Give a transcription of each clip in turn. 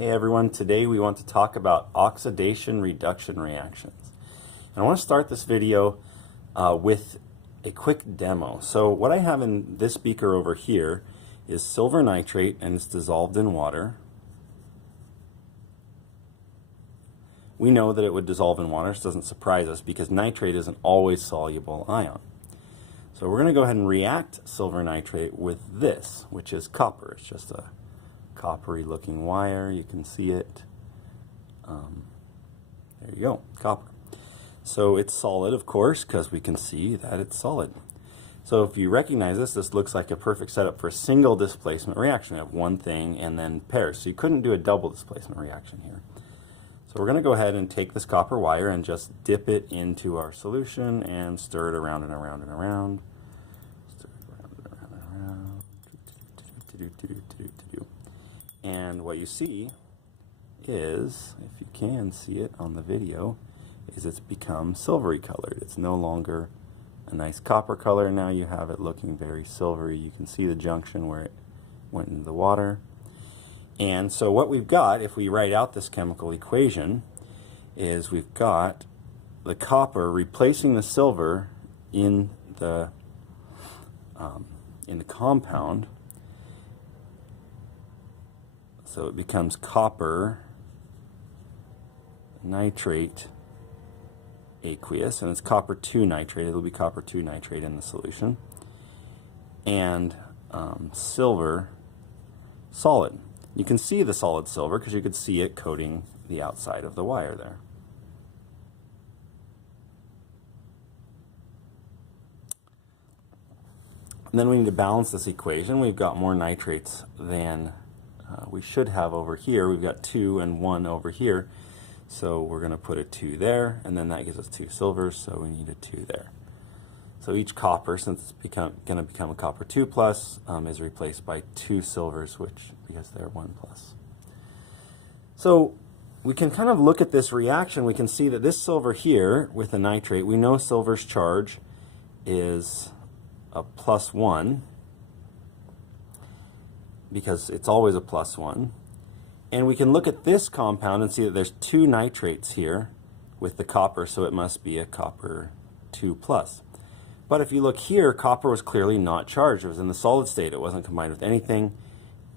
Hey everyone, today we want to talk about oxidation-reduction reactions. And I want to start this video with a quick demo. So what I have in this beaker over here is silver nitrate, and it's dissolved in water. We know that it would dissolve in water. This doesn't surprise us because nitrate is an always soluble ion. So we're going to go ahead and react silver nitrate with this, which is copper. It's just a coppery looking wire. You can see it. There you go, copper. So it's solid, of course, because we can see that it's solid. So if you recognize this, this looks like a perfect setup for a single displacement reaction. You have one thing and then pairs. So you couldn't do a double displacement reaction here. So we're going to go ahead and take this copper wire and just dip it into our solution and stir it around and around and around. Stir it around and around and around. And what you see is, if you can see it on the video, is it's become silvery colored. It's no longer a nice copper color. Now you have it looking very silvery. You can see the junction where it went into the water. And so what we've got, if we write out this chemical equation, is we've got the copper replacing the silver in the compound. So it becomes copper nitrate aqueous, and it's copper 2 nitrate. It'll be copper 2 nitrate in the solution. And silver solid. You can see the solid silver because you could see it coating the outside of the wire there. And then we need to balance this equation. We've got more nitrates than we should have over here. We've got 2 and 1 over here. So we're going to put a 2 there, and then that gives us 2 silvers, so we need a 2 there. So each copper, since it's going to become a copper 2 plus, is replaced by 2 silvers, because they're 1 plus. So we can kind of look at this reaction. We can see that this silver here with the nitrate, we know silver's charge is a +1 because it's always a +1. And we can look at this compound and see that there's 2 nitrates here with the copper, so it must be a copper 2 plus. But if you look here, copper was clearly not charged. It was in the solid state. It wasn't combined with anything.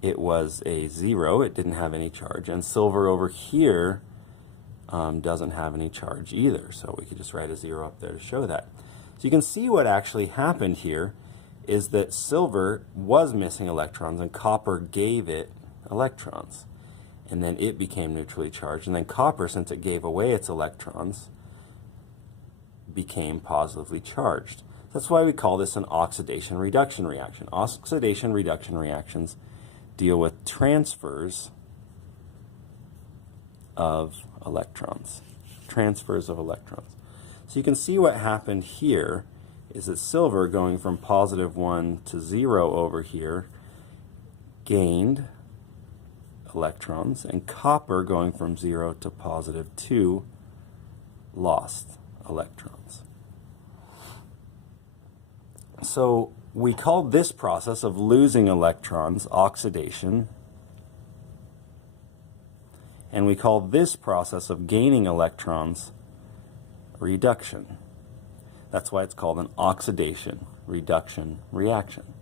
It was a 0. It didn't have any charge. And silver over here doesn't have any charge either. So we could just write a 0 up there to show that. So you can see what actually happened here is that silver was missing electrons and copper gave it electrons. And then it became neutrally charged. And then copper, since it gave away its electrons, became positively charged. That's why we call this an oxidation-reduction reaction. Oxidation-reduction reactions deal with transfers of electrons. Transfers of electrons. So you can see what happened here is that silver, going from +1 to 0 over here, gained electrons, and copper, going from 0 to +2, lost electrons. So we call this process of losing electrons oxidation, and we call this process of gaining electrons reduction. That's why it's called an oxidation-reduction reaction.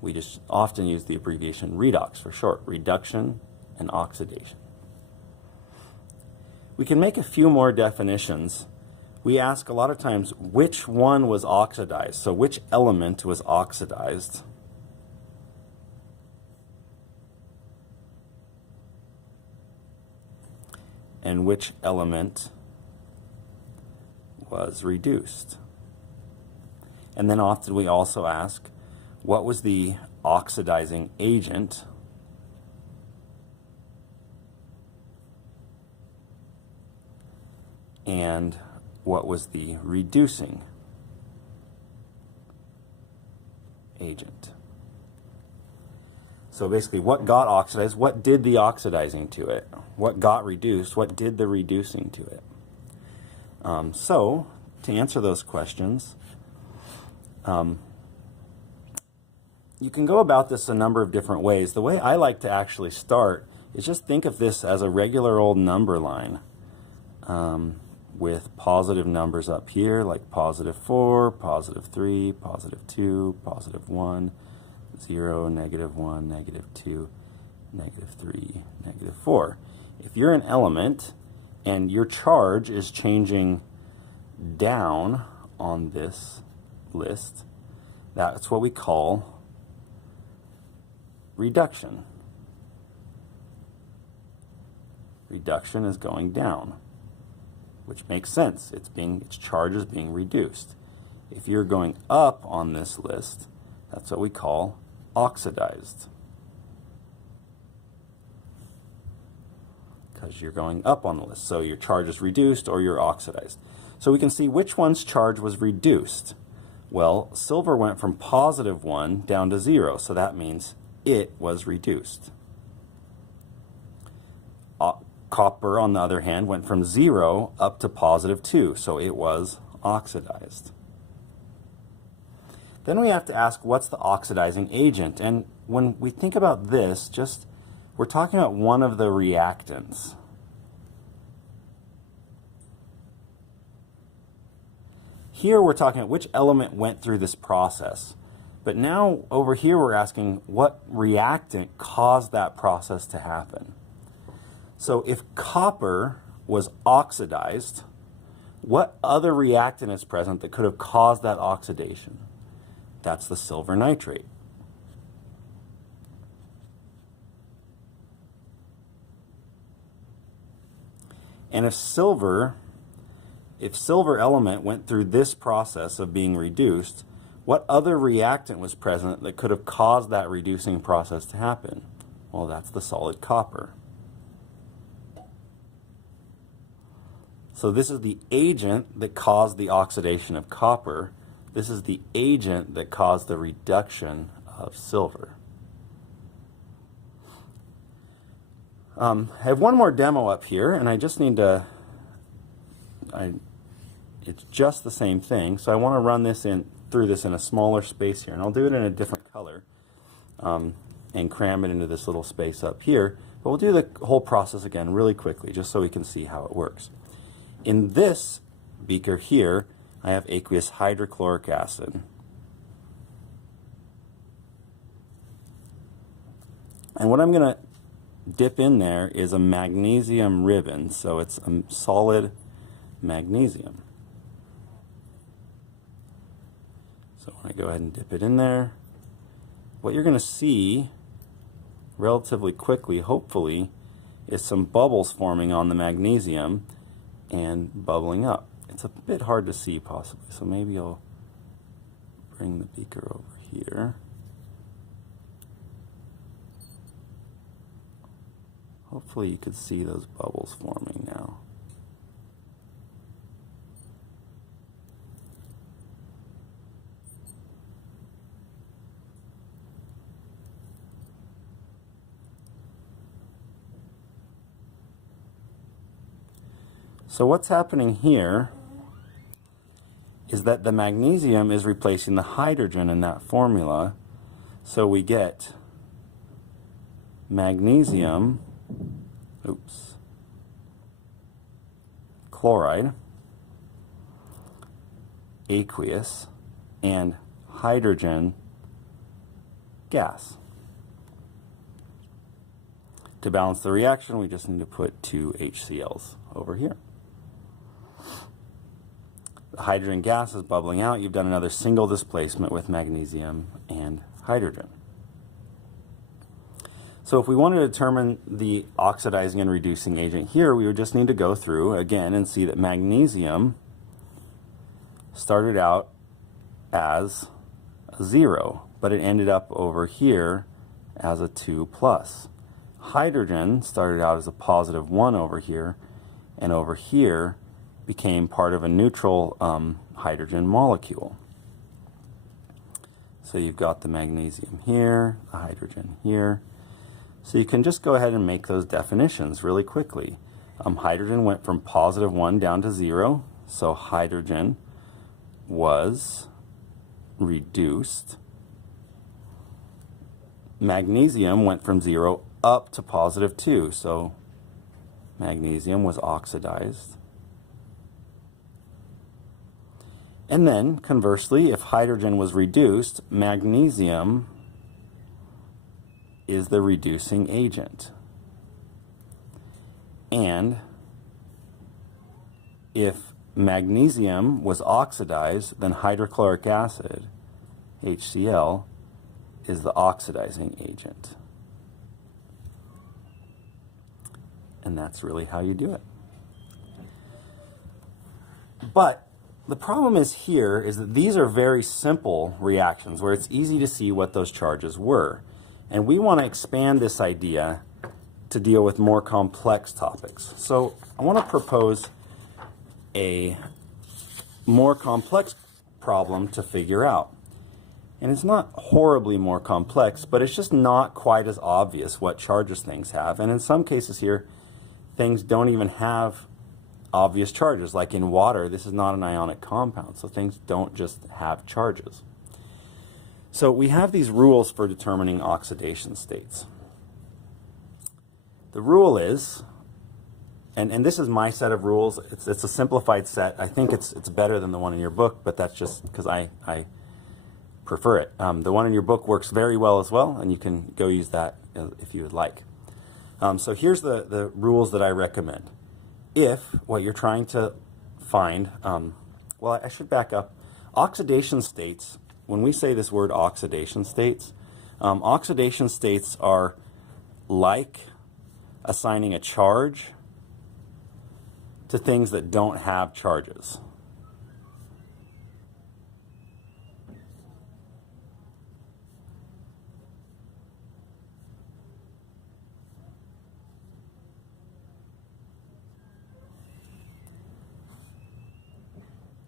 We just often use the abbreviation redox for short, reduction and oxidation. We can make a few more definitions. We ask a lot of times which one was oxidized, so which element was oxidized. And which element was reduced. And then often we also ask what was the oxidizing agent and what was the reducing agent. So basically, what got oxidized, what did the oxidizing to it? What got reduced, what did the reducing to it? So, to answer those questions, you can go about this a number of different ways. The way I like to actually start is just think of this as a regular old number line with positive numbers up here, like positive 4, positive 3, positive 2, positive 1, 0, negative 1, negative 2, negative 3, negative 4. If you're an element and your charge is changing down on this list, that's what we call reduction. Reduction is going down, which makes sense. Its charge is being reduced. If you're going up on this list, that's what we call oxidized, because you're going up on the list. So your charge is reduced or you're oxidized. So we can see which one's charge was reduced. Well, silver went from positive 1 down to 0, so that means it was reduced. Copper, on the other hand, went from 0 up to positive 2, so it was oxidized. Then we have to ask, what's the oxidizing agent? And when we think about this, we're talking about one of the reactants. Here we're talking about which element went through this process. But now over here we're asking what reactant caused that process to happen. So if copper was oxidized, what other reactant is present that could have caused that oxidation? That's the silver nitrate. And if silver element went through this process of being reduced, what other reactant was present that could have caused that reducing process to happen? Well, that's the solid copper. So this is the agent that caused the oxidation of copper. This is the agent that caused the reduction of silver. I have one more demo up here, and I just need to, it's just the same thing, so I want to run this through this in a smaller space here, and I'll do it in a different color and cram it into this little space up here, but we'll do the whole process again really quickly just so we can see how it works. In this beaker here, I have aqueous hydrochloric acid. And what I'm going to dip in there is a magnesium ribbon, so it's a solid magnesium. So when I go ahead and dip it in there, what you're going to see relatively quickly, hopefully, is some bubbles forming on the magnesium and bubbling up. It's a bit hard to see possibly, so maybe I'll bring the beaker over here. Hopefully you could see those bubbles forming now. So what's happening here is that the magnesium is replacing the hydrogen in that formula, so we get magnesium chloride, aqueous, and hydrogen gas. To balance the reaction, we just need to put 2 HCl's over here. The hydrogen gas is bubbling out. You've done another single displacement with magnesium and hydrogen. So if we wanted to determine the oxidizing and reducing agent here, we would just need to go through again and see that magnesium started out as a 0, but it ended up over here as a 2+. Hydrogen started out as a positive 1 over here, and over here became part of a neutral hydrogen molecule. So you've got the magnesium here, the hydrogen here. So you can just go ahead and make those definitions really quickly. Hydrogen went from positive 1 down to 0, so hydrogen was reduced. Magnesium went from 0 up to positive 2. So magnesium was oxidized. And then, conversely, if hydrogen was reduced, magnesium is the reducing agent. And if magnesium was oxidized, then hydrochloric acid, HCl, is the oxidizing agent. And that's really how you do it. But the problem is here is that these are very simple reactions where it's easy to see what those charges were. And we want to expand this idea to deal with more complex topics. So I want to propose a more complex problem to figure out. And it's not horribly more complex, but it's just not quite as obvious what charges things have. And in some cases here, things don't even have obvious charges. Like in water, this is not an ionic compound, so things don't just have charges. So we have these rules for determining oxidation states. The rule is, and this is my set of rules, it's a simplified set. I think it's better than the one in your book, but that's just because I prefer it. The one in your book works very well as well, and you can go use that if you would like. So here's the rules that I recommend. If what you're trying to find, well, I should back up. Oxidation states, when we say this word oxidation states are like assigning a charge to things that don't have charges.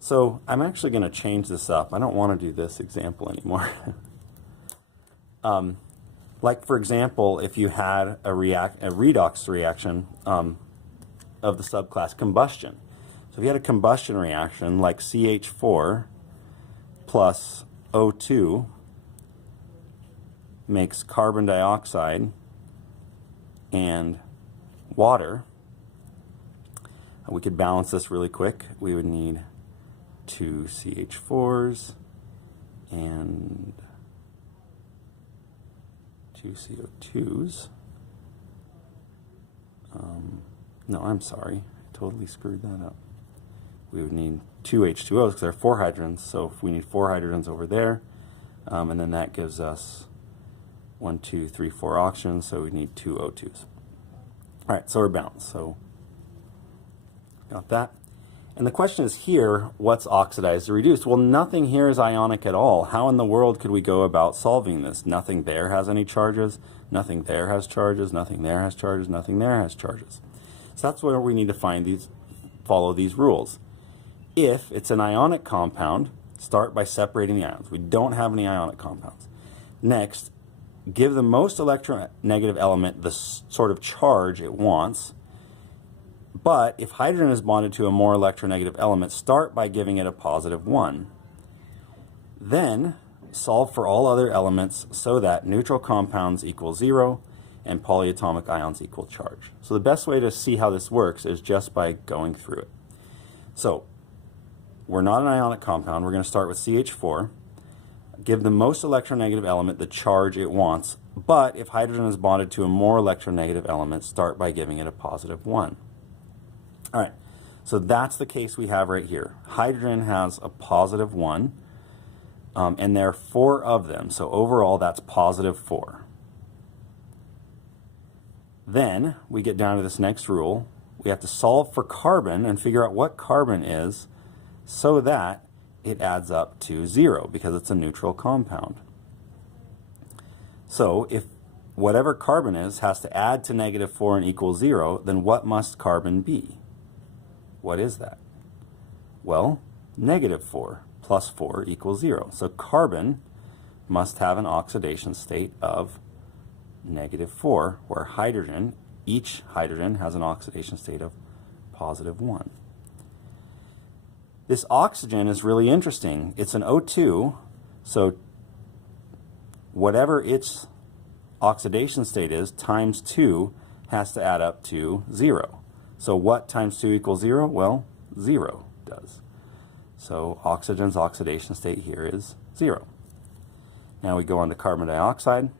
So I'm actually going to change this up. I don't want to do this example anymore. Like, for example, if you had a redox reaction of the subclass combustion. So if you had a combustion reaction like CH4 plus O2 makes carbon dioxide and water, we could balance this really quick. We would need 2 CH4s and 2 CO2s. No, I'm sorry. I totally screwed that up. We would need 2 H2Os because there are 4 hydrogens. So if we need 4 hydrogens over there, and then that gives us 1, 2, 3, 4 oxygens. So we need 2 O2s. All right, so we're balanced. So got that. And the question is here, what's oxidized or reduced? Well, nothing here is ionic at all. How in the world could we go about solving this? Nothing there has any charges. Nothing there has charges. Nothing there has charges. Nothing there has charges. So that's where we need to follow these rules. If it's an ionic compound, start by separating the ions. We don't have any ionic compounds. Next, give the most electronegative element the sort of charge it wants. But if hydrogen is bonded to a more electronegative element, start by giving it a positive 1. Then solve for all other elements so that neutral compounds equal 0 and polyatomic ions equal charge. So the best way to see how this works is just by going through it. So we're not an ionic compound. We're going to start with CH4. Give the most electronegative element the charge it wants. But if hydrogen is bonded to a more electronegative element, start by giving it a positive 1. All right, so that's the case we have right here. Hydrogen has a positive 1, and there are 4 of them. So overall, that's positive 4. Then we get down to this next rule. We have to solve for carbon and figure out what carbon is so that it adds up to 0 because it's a neutral compound. So if whatever carbon is has to add to -4 and equal 0, then what must carbon be? What is that? Well, -4 plus 4 equals 0. So carbon must have an oxidation state of -4, where hydrogen, each hydrogen has an oxidation state of positive 1. This oxygen is really interesting. It's an O2, so whatever its oxidation state is times 2 has to add up to 0. So what times 2 equals 0? Well, 0 does. So oxygen's oxidation state here is 0. Now we go on to carbon dioxide.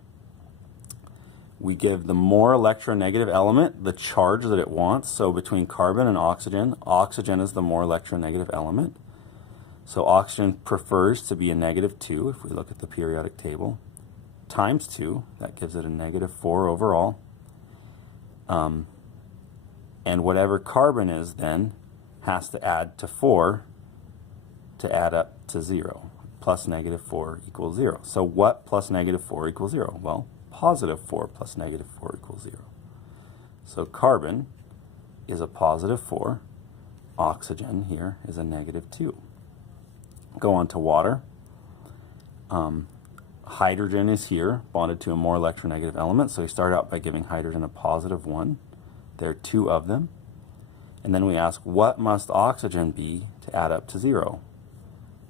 We give the more electronegative element the charge that it wants. So between carbon and oxygen, oxygen is the more electronegative element. So oxygen prefers to be a -2 if we look at the periodic table. Times 2, that gives it a -4 overall. And whatever carbon is then has to add to 4 to add up to 0. Plus -4 equals 0. So what plus -4 equals 0? Well, +4 plus -4 equals 0. So carbon is a +4. Oxygen here is a -2. Go on to water. Hydrogen is here, bonded to a more electronegative element. So we start out by giving hydrogen a +1. There are 2 of them. And then we ask, what must oxygen be to add up to 0?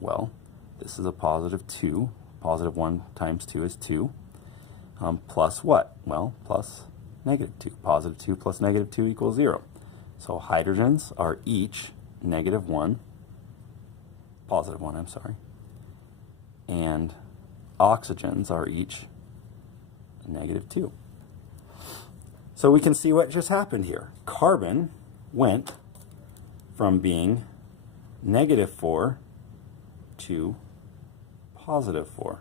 Well, this is a +2. +1 times 2 is 2. Plus what? Well, plus -2. +2 plus -2 equals 0. So hydrogens are each -1. +1, I'm sorry. And oxygens are each -2. So we can see what just happened here. Carbon went from being -4 to +4.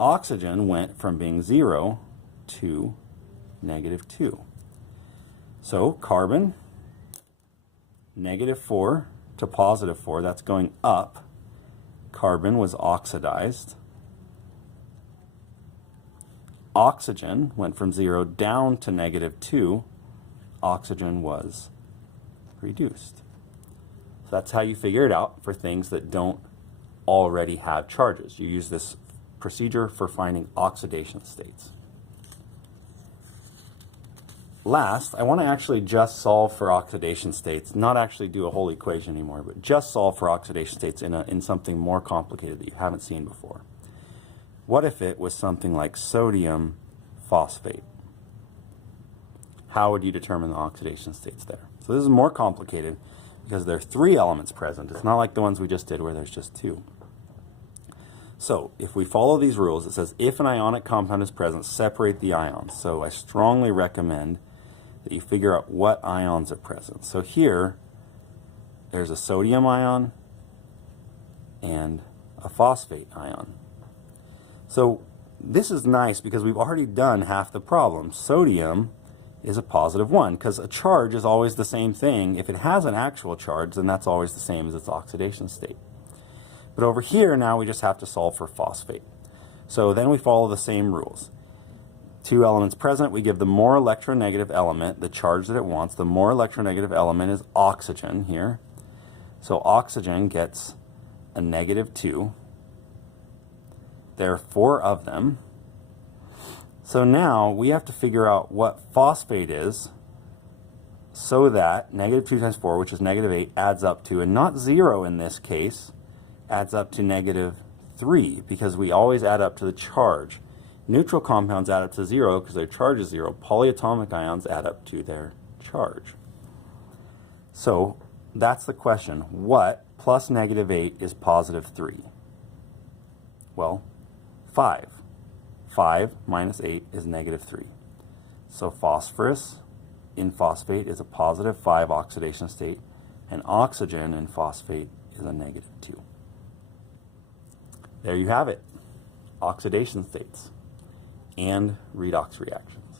Oxygen went from being 0 to -2. So carbon, -4 to +4, that's going up. Carbon was oxidized. Oxygen went from 0 down to -2. Oxygen was reduced. So that's how you figure it out for things that don't already have charges. You use this procedure for finding oxidation states. Last, I want to actually just solve for oxidation states, not actually do a whole equation anymore, but just solve for oxidation states in something more complicated that you haven't seen before. What if it was something like sodium phosphate? How would you determine the oxidation states there? So this is more complicated because there are 3 elements present. It's not like the ones we just did where there's just 2. So if we follow these rules, it says if an ionic compound is present, separate the ions. So I strongly recommend that you figure out what ions are present. So here, there's a sodium ion and a phosphate ion. So this is nice because we've already done half the problem. Sodium is a +1 because a charge is always the same thing. If it has an actual charge, then that's always the same as its oxidation state. But over here, now we just have to solve for phosphate. So then we follow the same rules. 2 elements present, we give the more electronegative element the charge that it wants. The more electronegative element is oxygen here. So oxygen gets a -2. There are 4 of them. So now we have to figure out what phosphate is so that -2 times 4, which is -8, adds up to, and not 0 in this case, adds up to -3 because we always add up to the charge. Neutral compounds add up to 0 because their charge is 0. Polyatomic ions add up to their charge. So that's the question. What plus -8 is +3? Well, 5. 5 minus 8 is -3. So phosphorus in phosphate is a +5 oxidation state, and oxygen in phosphate is a -2. There you have it, oxidation states and redox reactions.